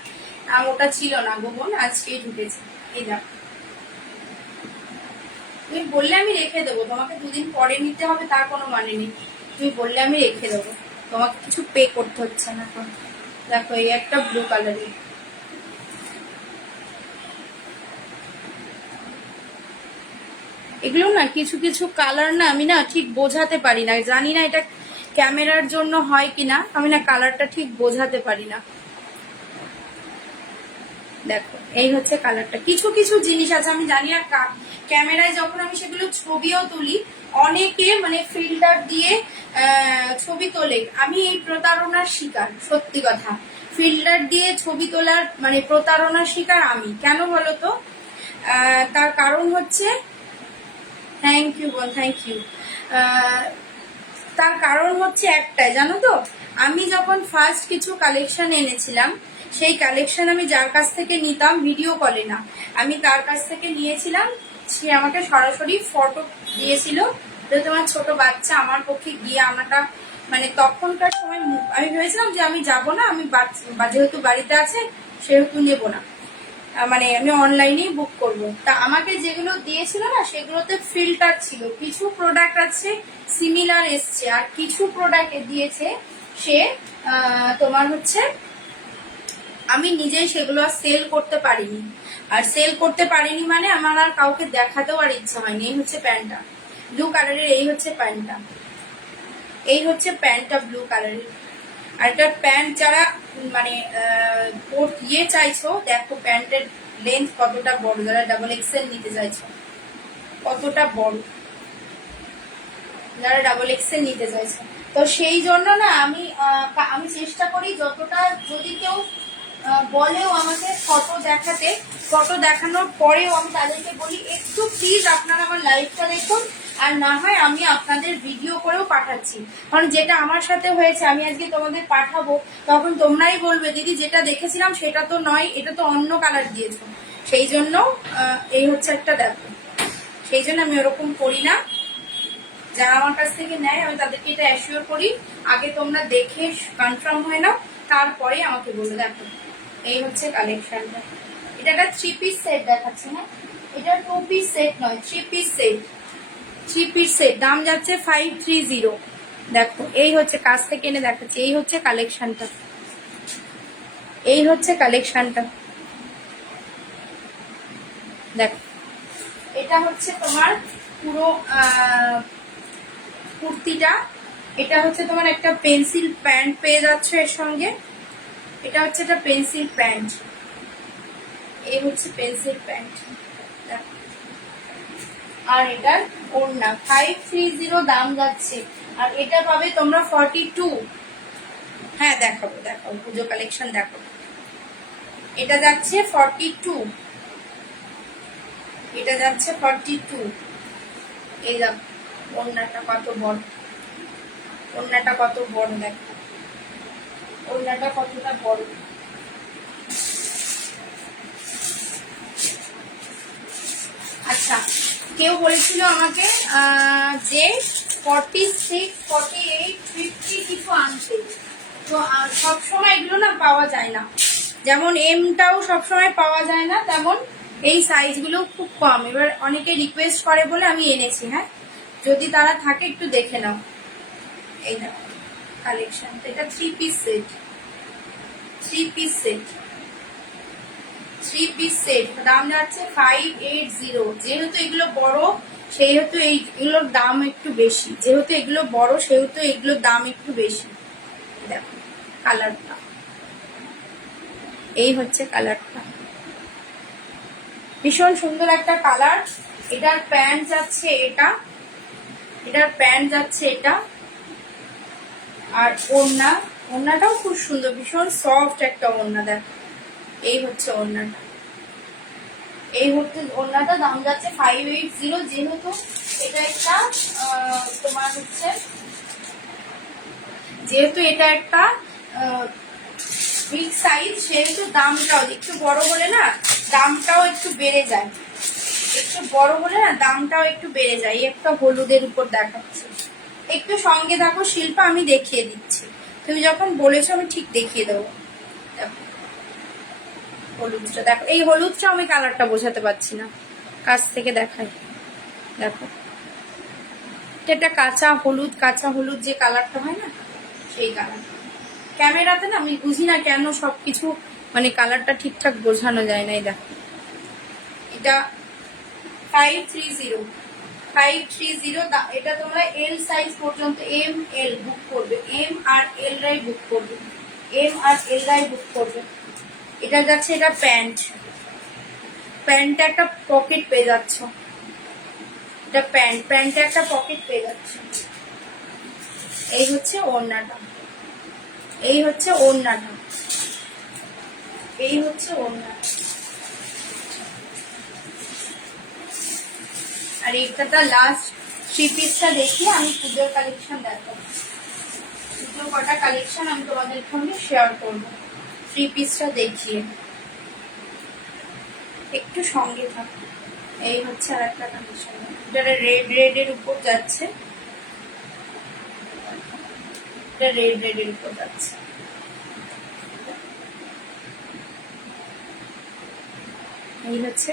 ওটা ছিল না গো বোন, আজকেই ঢুকেছে। এই দেখো, তুমি বললে আমি রেখে দেবো, তোমাকে দুদিন পরে নিতে হবে তার কোনো মানে নেই। তুমি বললে আমি রেখে দেবো, তোমাকে কিছু পে করতে হচ্ছে না এখন। দেখো এই একটা ব্লু কালারের, এগুলো না কিছু কিছু কালার না আমি না ঠিক বোঝাতে পারি না, জানি না এটা ক্যামেরার জন্য হয় কিনা, আমি না কালারটা ঠিক বোঝাতে পারি না। দেখো এই হচ্ছে কালারটা। কিছু কিছু জিনিস আছে আমি জানি না, ক্যামেরায় যখন আমি সেগুলো ছবিও তুলি, অনেকে মানে ফিল্টার দিয়ে ছবি তোলে। আমি এই প্রতারণার শিকার, সত্যি কথা। ফিল্টার দিয়ে ছবি তোলার মানে প্রতারণার শিকার আমি। কেন বলো তো? তার কারণ হচ্ছে, থ্যাংক ইউ বোন, থ্যাংক ইউ। তার কারণ হচ্ছে একটাই, জানো তো, আমি যখন ফার্স্ট কিছু কালেকশন এনেছিলাম, সেই কালেকশন আমি যার কাছ থেকে নিতাম, ভিডিও কলে না, আমি তার কাছ থেকে নিয়েছিলাম, সে আমাকে সরাসরি ফটো দিয়েছিল। তোমার ছোট বাচ্চা, আমার পক্ষে গিয়ে আনাটা মানে তখনকার সময় আমি ভেবেছিলাম যে আমি যাব না, আমি যেহেতু বাড়িতে আছে সেহেতু নেব না, মানে আমি অনলাইনেই বুক করব। তা আমাকে যেগুলো দিয়েছিল না সেগুলোতে ফিল্টার ছিল, কিছু প্রোডাক্ট আছে সিমিলার এসছে, আর কিছু প্রোডাক্ট দিয়েছে সে তোমার হচ্ছে আমি নিজেই সেগুলো আর সেল করতে পারিনি। আর সেল করতে পারিনি মানে আমার আর কাউকে দেখাতেও আর ইচ্ছা হয়নি। এই হচ্ছে প্যান্টটা ব্লু কালারের, এই হচ্ছে প্যান্টটা, এই হচ্ছে প্যান্টটা ব্লু কালারের। আর এটা প্যান্ট যারা মানে ইয়ে চাইছো, দেখো প্যান্টের লেন্থ কতটা বড়, যারা ডাবল এক্সেল নিতে চাইছো কতটা বড়, যারা ডাবল এক্সেল নিতে চাইছো। তো সেই জন্য না আমি চেষ্টা করি যতটা, যদি কেউ বলেও আমাকে ফটো দেখাতে, ফটো দেখানোর পরেও আমি তাদেরকে বলি একটু প্লিজ আপনারা আমার লাইভটা দেখুন, আর না হয় আমি আপনাদের ভিডিও করেও পাঠাচ্ছি। কারণ যেটা আমার সাথে হয়েছে, আমি আজকে তোমাদের পাঠাবো, তখন তোমরাই বলবে দিদি যেটা দেখেছিলাম সেটা তো নয়, এটা তো অন্য কালার দিয়েছো। সেই জন্য এই হচ্ছে একটা দেখো, সেই জন্য আমি ওরকম করি না। যারা আমার কাছ থেকে নেয় আমি তাদেরকে এটা অ্যাসিওর করি, আগে তোমরা দেখে কনফার্ম হয়ে নাও, তারপরে আমাকে বলে। দেখো এই হচ্ছে কালেকশনটা, এটা একটা 3 পিস সেট দেখাচ্ছে না, এটা 2 পিস সেট নয়, 3 পিস সেট, 3 পিস সেট, দাম যাচ্ছে 530। দেখো এই হচ্ছে, কাছ থেকে এনে দেখাচ্ছে, এই হচ্ছে কালেকশনটা, এই হচ্ছে কালেকশনটা। দেখো এটা হচ্ছে তোমার পুরো কুর্তিটা, এটা হচ্ছে তোমার একটা পেন্সিল প্যান্ট পেয়ে যাচ্ছে এর সঙ্গে, এটা হচ্ছে একটা পেন্সিল প্যান্ট, এই হচ্ছে পেন্সিল প্যান্ট। আর এটার ওড়না 530 দাম যাচ্ছে, আর এটা পাবে তোমরা 42। হ্যাঁ দেখাবো দেখাবো, পুজো কালেকশন দেখো, এটা যাচ্ছে 42, এটা যাচ্ছে 42। এই দেখো ওড়নাটা কত বড়, ওড়নাটা কত বড়, দেখো ওড়নাটা কতটা বড়। আচ্ছা, কেউ বলেছিল আমাকে যে 46, 48, 50 কিছু আনতে, তো সবসময় এগুলো না পাওয়া যায় না, যেমন এমটাও সবসময় পাওয়া যায় না, তেমন এই সাইজগুলো খুব কম। এবার অনেকে রিকোয়েস্ট করে বলে আমি এনেছি। হ্যাঁ, যদি তারা থাকে একটু দেখে নাও। এই দেখো কালেকশন, এটা 3 piece set, 3 piece set, 3 piece set, দাম যাচ্ছে 580। যেহেতু এগুলো বড় সেহেতু এইগুলোর দাম একটু বেশি, যেহেতু এগুলো বড় সেহেতু এগুলোর দাম একটু বেশি। দেখো কালারটা, এই হচ্ছে কালারটা, ভীষণ সুন্দর একটা কালার। এটার প্যান্ট যাচ্ছে এটা, এটার প্যান্ট যাচ্ছে এটা, আর ওড়না, ওড়নাটাও খুব সুন্দর, ভীষণ সফট একটা ওড়না। দেখো এই হচ্ছে ওড়নাটা, এই হচ্ছে ওড়নাটা, দাম যাচ্ছে 580। যেহেতু এটা একটা তোমার হচ্ছে, যেহেতু এটা একটা বিগ সাইজ, সেহেতু দামটাও একটু বড় হলে না দামটাও একটু বেড়ে যায়, একটু বড় হলে না দামটাও একটু বেড়ে যায়। একটা হলুদের উপর দেখাচ্ছে, একটু সঙ্গে থাকো শিল্পা, আমি দেখিয়ে দিচ্ছি, তুমি যখন বলেছো আমি ঠিক দেখিয়ে দেবো। দেখো হলুদটা, দেখো এই হলুদটা আমি কালারটা বোঝাতে পারছি না, কাছ থেকে দেখাই। দেখো এটা কাঁচা হলুদ, কাঁচা হলুদ যে কালারটা হয় না সেই কালার। ক্যামেরাতে না আমি বুঝি না কেন সবকিছু মানে কালারটা ঠিকঠাক বোঝানো যায় না। দেখো এটা 530, 530। এটা তোমরা এল সাইজ পর্যন্ত, এম এল বুক করবে, এম আর এল রাই বুক করবে, এম আর এল রাই বুক করবে। এটা যাচ্ছে, এটা প্যান্ট, প্যান্টে একটা পকেট পেয়ে যাচ্ছ, এটা প্যান্ট, প্যান্টে একটা পকেট পেয়ে যাচ্ছে। এই হচ্ছে ওড়নাটা, এই হচ্ছে ওড়নাটা, এই হচ্ছে ওড়না। আর এইটা লাস্ট 3 পিসটা দেখি, আমি পুজোর কালেকশন দেখাবো, পুজোর কটা কালেকশন আমি তোমাদের সঙ্গে শেয়ার করবো। 3 থ্রি পিসটা দেখিয়ে, একটু সঙ্গে থাক। এই হচ্ছে আর একটা কালেকশন, যেটা রেড এর উপর যাচ্ছে, এটা রেড এর উপর যাচ্ছে। এই হচ্ছে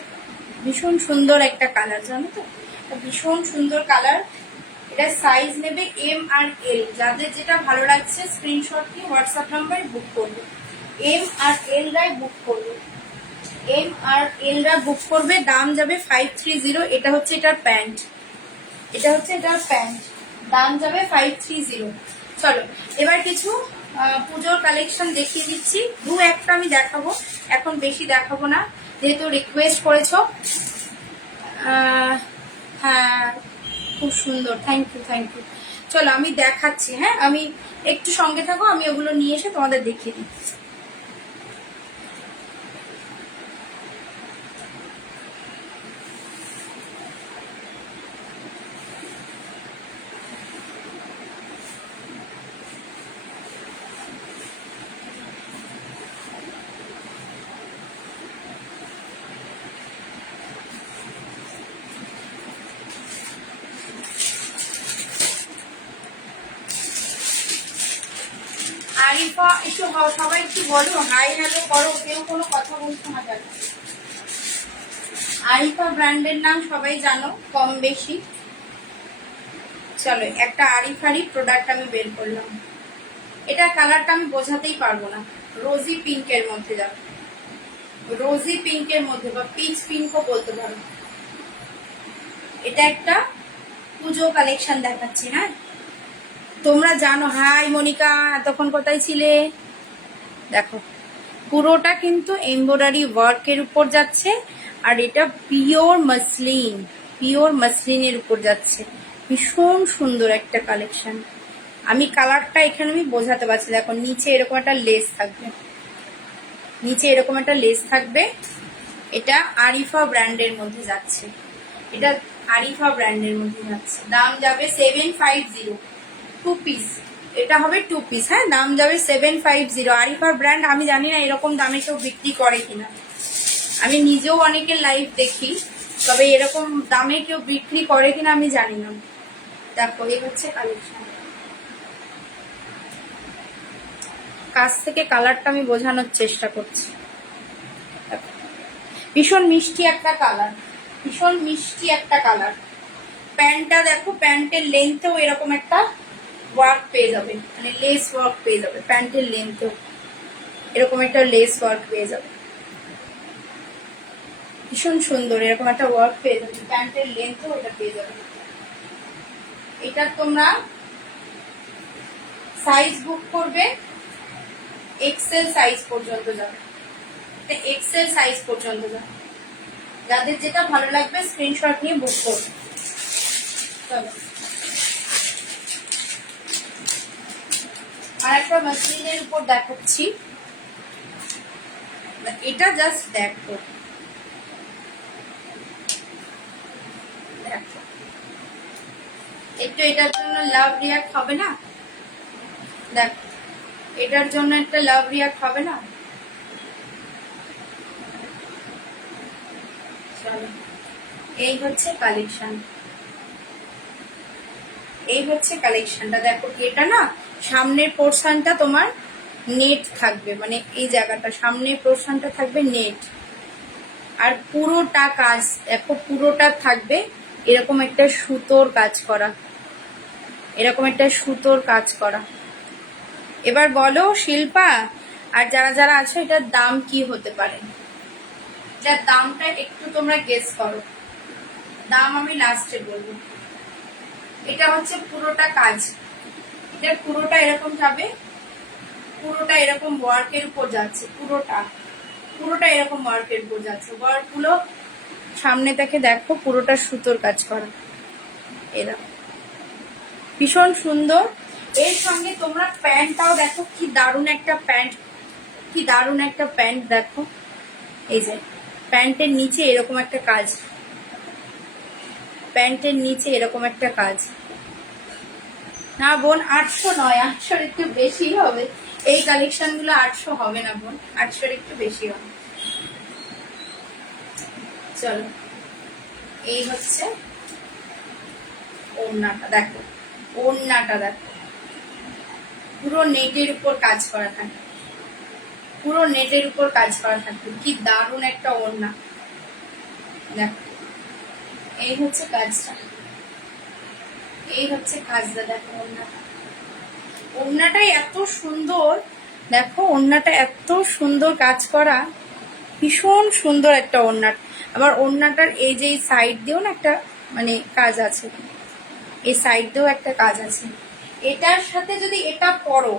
ভীষণ সুন্দর একটা কালার, জানো তো, ভীষণ সুন্দর কালার। এটা সাইজ নেবে এম আর এল, যাদের যেটা ভালো লাগছে স্ক্রিনশট নিয়ে হোয়াটসঅ্যাপ নাম্বারে বুক করবে। এম আর এল রায় বুক করবে, এম আর এল রা বুক করবে। দাম যাবে 530। এটা হচ্ছে এটার প্যান্ট, এটা হচ্ছে এটার প্যান্ট, দাম যাবে 530। চলো এবার কিছু পুজোর কালেকশন দেখিয়ে দিচ্ছি, দু একটা আমি দেখাবো, এখন বেশি দেখাবো না, যেহেতু রিকোয়েস্ট করেছো। হ্যাঁ খুব সুন্দর, থ্যাংক ইউ থ্যাংক ইউ। চলো আমি দেখাচ্ছি, হ্যাঁ আমি একটু সঙ্গে থাকো, আমি ওগুলো নিয়ে এসে তোমাদের দেখিয়ে দিচ্ছি। আরিফা একটু সবাই একটু বলো, হাই হ্যালো করো, কেউ কোনো কথা বলছো না কেন? আরিফা ব্র্যান্ডের নাম সবাই জানো কম বেশি। চলো একটা আরিফারই প্রোডাক্ট আমি বের করলাম, এটা কালারটা আমি বোঝাতেই পারবো না, রোজি পিঙ্কের মধ্যে যাবে, রোজি পিঙ্কের মধ্যে বা পিচ পিঙ্কও বলতে পারো। এটা একটা পুজো কালেকশন দেখাচ্ছি, হ্যাঁ তোমরা জানো। হাই মনিকা, এতক্ষণ কোথায় ছিলে? দেখো পুরোটা কিন্তু এমব্রয়ডারি ওয়ার্কের উপর যাচ্ছে, আর এটা পিওর মাসলিন, পিওর মাসলিনের উপর যাচ্ছে। ভীষণ সুন্দর একটা কালেকশন। আমি কালারটা এখানে আমি বোঝাতে পারছি, দেখো নিচে এরকম একটা লেস থাকবে, নিচে এরকম একটা লেস থাকবে। এটা আরিফা ব্র্যান্ডের মধ্যে যাচ্ছে, এটা আরিফা ব্র্যান্ডের মধ্যে যাচ্ছে। দাম যাবে 750, টু পিস, এটা হবে টু পিস, হ্যাঁ দাম যাবে 750। আরিফা ব্র্যান্ড, আমি জানি না এরকম দামে কেউ বিক্রি করে কিনা, আমি নিজেও অনেকের লাইভ দেখি, তবে এরকম দামে কেউ বিক্রি করে কিনা আমি জানি না। দেখো এই হচ্ছে কালেকশন, কাছ থেকে কালারটা আমি বোঝানোর চেষ্টা করছি। ভীষণ মিষ্টি একটা কালার, ভীষণ মিষ্টি একটা কালার। প্যান্টটা দেখো, প্যান্টের লেন্থেও এরকম একটা ওয়ার্ক পেয়ে যাবে, মানে লেস ওয়ার্ক পেয়ে যাবে, প্যান্টের লেন্থেও এরকম একটা লেস ওয়ার্ক পেয়ে যাবে। ভীষণ সুন্দর এরকম একটা ওয়ার্ক পেয়ে যাবে, প্যান্টের লেন্থেও এটা পেয়ে যাবে। এটা তোমরা সাইজ বুক করবে, এক্সেল সাইজ পর্যন্ত যাবে, এটা এক্সেল সাইজ পর্যন্ত যাবে। যাদের যেটা ভালো লাগবে স্ক্রিনশট নিয়ে বুক করবে। চলো আর একটা মাসলিনের উপর দেখাচ্ছি, এটা জাস্ট দেখো, দেখো একটু এটার জন্য লাভ রিয়াক্ট হবে না? দেখো এটার জন্য একটা লাভ রিয়াক্ট হবে না? চলো এই হচ্ছে কালেকশন, এই হচ্ছে কালেকশনটা। দেখো এটা না সামনের পোর্শনটা তোমার নেট থাকবে, মানে এই জায়গাটা সামনের পোর্শনটা থাকবে নেট, আর পুরোটা কাজ দেখো, পুরোটা থাকবে এরকম একটা সুতোর কাজ করা, এরকম একটা সুতোর কাজ করা। এবার বলো শিল্পা আর যারা যারা আছে এটার দাম কি হতে পারে? এটার দামটা একটু তোমরা গেস করো, দাম আমি লাস্টে বলবো। এটা হচ্ছে পুরোটা কাজ, এটা পুরোটা এরকম যাবে, পুরোটা এরকম ওয়ার্কের উপর যাচ্ছে, পুরোটা পুরোটা এরকম ওয়ার্কের উপর যাচ্ছে। ওয়ার্কগুলো সামনে থেকে দেখো, পুরোটা সুতোর কাজ করা, এরকম ভীষণ সুন্দর। এর সঙ্গে তোমরা প্যান্টটাও দেখো, কি দারুণ একটা প্যান্ট, কি দারুণ একটা প্যান্ট। দেখো এই যে প্যান্টের নিচে এরকম একটা কাজ, প্যান্টের নিচে এরকম একটা কাজ। না বোন 800 নয়, 800 একটু বেশি হবে, এই কালেকশন গুলো 800 হবে না বোন, 800 একটু বেশি হবে। চলো, এই হচ্ছে ওড়নাটা দেখো, ওড়নাটা দেখো, পুরো নেটের উপর কাজ করা থাকে, পুরো নেটের উপর কাজ করা থাকবে, কি দারুণ একটা ওড়না। দেখো, এই হচ্ছে কাজটা, এই হচ্ছে কাজটা। দেখো ওড়নাটা, ওড়নাটাই এত সুন্দর। দেখো ওড়নাটা এত সুন্দর কাজ করা, ভীষণ সুন্দর একটা ওড়না। আবার ওড়নাটার এই যে সাইড দিয়েও না একটা মানে কাজ আছে, এই সাইড দিয়েও একটা কাজ আছে। এটার সাথে যদি এটা পরো,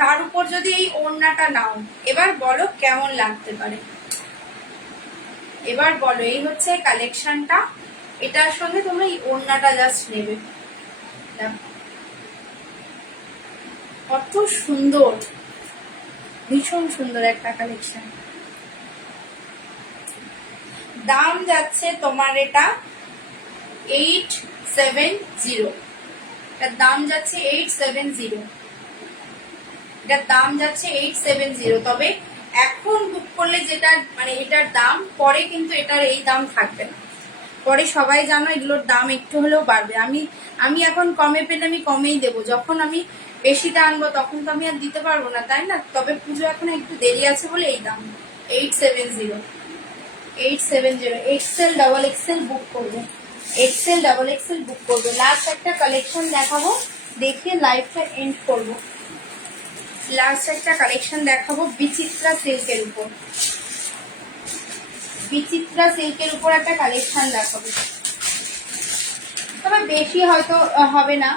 তার উপর যদি এই ওড়নাটা নাও, এবার বলো কেমন লাগতে পারে, এবার বলো। এই হচ্ছে কালেকশনটা, এটার সঙ্গে তোমরা এই ওড়নাটা জাস্ট নেবে। দেখো কত সুন্দর, ভীষণ সুন্দর একটা কালেকশন। দাম যাচ্ছে তোমার এটা 870, এটার দাম যাচ্ছে 870, এটার দাম যাচ্ছে 870। তবে এখন বুক করলে যেটা মানে এটার দাম, পরে কিন্তু এটার এই দাম থাকবে না, পরে সবাই জানো এগুলোর দাম একটু হলেও বাড়বে। আমি এখন কমে পেলে আমি কমেই দেবো, যখন আমি বেশিটা আনবো তখন তো আমি আর দিতে পারবো না, তাই না? তবে পুজো এখন একটু দেরি আছে বলে এই দাম 870, 870। এক্সেল ডাবল এক্সেল বুক করবো, এক্সেল ডাবল এক্সেল বুক করবো। লাস্ট একটা কালেকশন দেখাবো, দেখিয়ে লাইভটা এন্ড করবো। লাস্ট একটা কালেকশন দেখাবো বিচিত্রা সিল্কের উপর, বিচিত্রা সিল্কের উপর একটা কালেকশন দেখাবো। তবে বেশি হয়তো হবে না,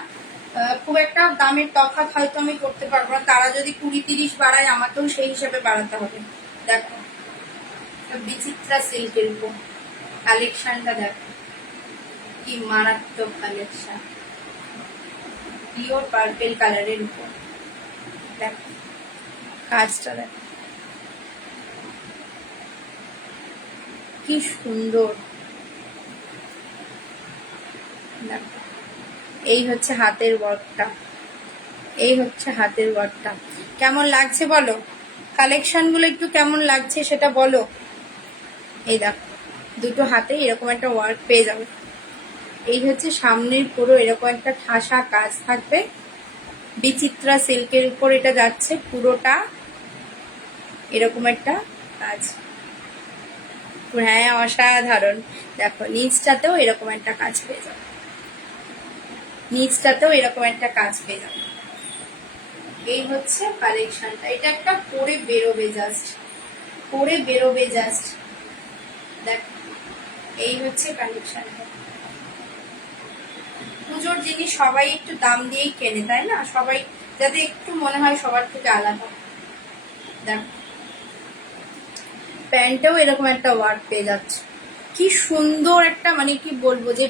খুব একটা দামের তফাৎ হয়তো আমি করতে পারবো না। তারা যদি 20-30 বাড়ায়, আমাকেও সেই হিসাবে বাড়াতে হবে। দেখো বিচিত্রা সিল্কের উপর কালেকশনটা দেখো, কি মারাত্মক কালেকশন, পিওর পার্পেল কালারের উপর। দেখো কাজটা দেখো কি সুন্দর। দেখো এই হচ্ছে হাতের ওয়ার্কটা, এই হচ্ছে হাতের ওয়ার্কটা। কেমন লাগছে বলো, কালেকশন গুলো একটু কেমন লাগছে সেটা বলো। এই দেখো দুটো হাতে এরকম একটা ওয়ার্ক পেয়ে যাবে। এই হচ্ছে সামনের পুরো এরকম একটা ঠাসা কাজ থাকবে, বিচিত্রা সিল্কের উপর এটা যাচ্ছে পুরোটা এরকম একটা কাজ। হ্যাঁ অসাধারণ। দেখো নিচটাতেও এরকম একটা কাজ পেয়ে যাবে, নিচটাতেও এরকম একটা কাজ পেয়ে যাবে। এই হচ্ছে কালেকশনটা, এটা একটা পরে বেরোবে জাস্ট, পরে বেরোবে জাস্ট। দেখ এই হচ্ছে কালেকশনটা। পুজোর জিনিস সবাই একটু দাম দিয়েই কেনে, তাই না? সবাই যাতে একটু মনে হয় সবার থেকে আলাদা। দেখ প্যান্টেও এরকম একটা ওয়ার্ক পেয়ে যাচ্ছে, কি সুন্দর একটা মানে কি বলবো, যে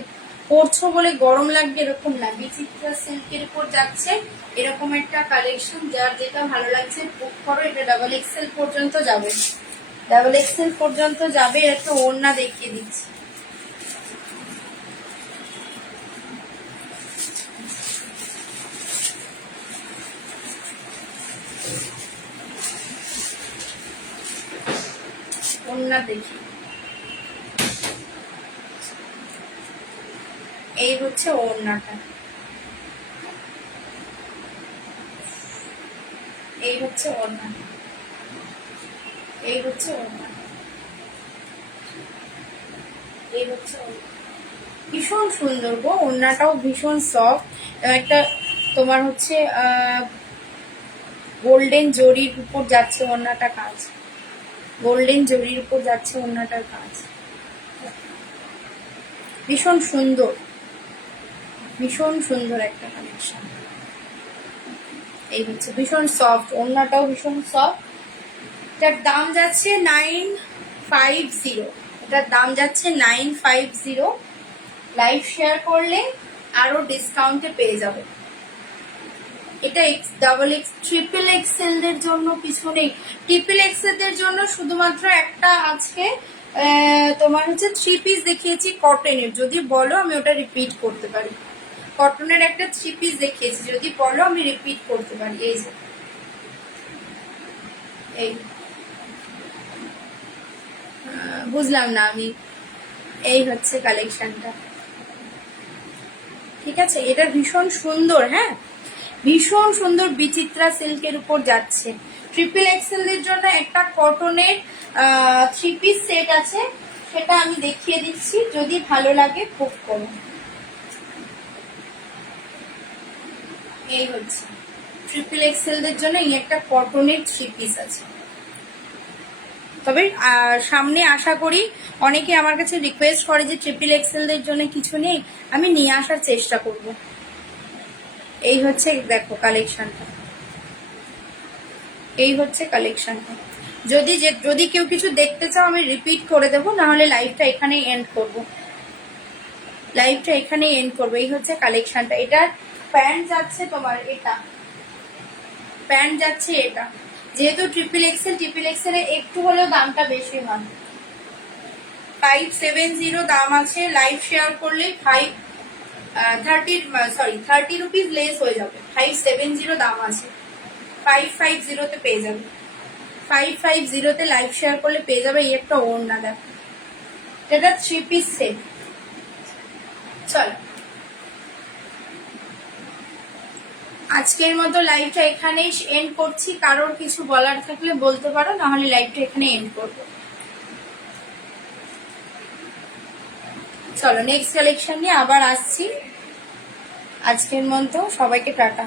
পরছো বলে গরম লাগবে এরকম না। বিচিত্রা সিল্কের উপর যাচ্ছে এরকম একটা কালেকশন, যার যেটা ভালো লাগছে বুক করো। এটা ডাবল এক্সেল পর্যন্ত যাবে, ডাবল এক্সেল পর্যন্ত যাবে। একটা ওড়না দেখিয়ে দিচ্ছি, ওড়না দেখি। এই হচ্ছে ওড়নাটা, এই হচ্ছে ওড়না, এই হচ্ছে ওড়না, এই হচ্ছে ওড়না। ভীষণ সুন্দর গো, ওড়নাটাও ভীষণ সফট। একটা তোমার হচ্ছে গোল্ডেন জরির উপর যাচ্ছে ওড়নাটা কাজ, গোল্ডেন জরির উপর যাচ্ছে ওড়নাটার কাজ। ভীষণ সুন্দর, ভীষণ সুন্দর একটা কালেকশন। এই হচ্ছে ভীষণ সফট, ওড়নাটাও ভীষণ সফট। এটার দাম যাচ্ছে 950, এটার দাম যাচ্ছে 950। লাইভ শেয়ার করলে আরো ডিসকাউন্টে পেয়ে যাবে। এটা ডাবল এক্স ট্রিপল এক্সেল এর জন্য কিছু নেই, ট্রিপল এক্সেল এর জন্য শুধুমাত্র একটা আজকে তোমার হচ্ছে 3 পিস দেখিয়েছি কটনের। যদি বলো আমি ওটা রিপিট করতে পারি, কটনের একটা 3 পিস দেখিয়েছি, যদি বলো আমি রিপিট করতে পারি। এই যে এই বুঝলাম না আমি। এই হচ্ছে কালেকশনটা, ঠিক আছে। এটা ভীষণ সুন্দর, হ্যাঁ ভীষণ সুন্দর বিচিত্রা সিল্কের উপর যাচ্ছে। ট্রিপল এক্সেল এর জন্য একটা কটনের 3 পিস সেট আছে, সেটা আমি দেখিয়ে দিচ্ছি, যদি ভালো লাগে বুক করুন। এই হচ্ছে ট্রিপল এক্সেল এর জন্য এই একটা কটনের 3 পিস আছে। তবে সামনে আশা করি অনেকে আমার কাছে রিকোয়েস্ট করে যে ট্রিপল এক্সেল এর জন্য কিছু নেই, আমি নিয়ে আসার চেষ্টা করব। এই হচ্ছে দেখো কালেকশনটা, এই হচ্ছে কালেকশনটা। যদি কেউ কিছু দেখতে চাও আমি রিপিট করে দেবো, না হলে লাইভটা এখানে এন্ড করব। লাইভটা এখানে এন্ড করবো। এই হচ্ছে কালেকশনটা। এটার প্যান্ট যাচ্ছে তোমার এটা, প্যান্ট যাচ্ছে এটা। যেহেতু ট্রিপল এক্সেল এর একটু হলেও দামটা বেশি হয়। 570 দাম আছে। লাইভ শেয়ার করলে 30 রুপিস লেস হয়ে যাবে। 570 দাম আছে, 550 তে পেয়ে যাবে। 550 তে লাইভ শেয়ার করলে পেয়ে যাবে এই একটা ওড়না। দেখো এটা 3 পিস সেট। চল আজকের মতো লাইভটা এখানেই এন্ড করছি। কারোর কিছু বলার থাকলে বলতে পারো, না হলে লাইভটা এখানে এন্ড করবো। চলো নেক্সট কালেকশন নিয়ে আবার আসছি। আজকের মতো সবাইকে টাটা।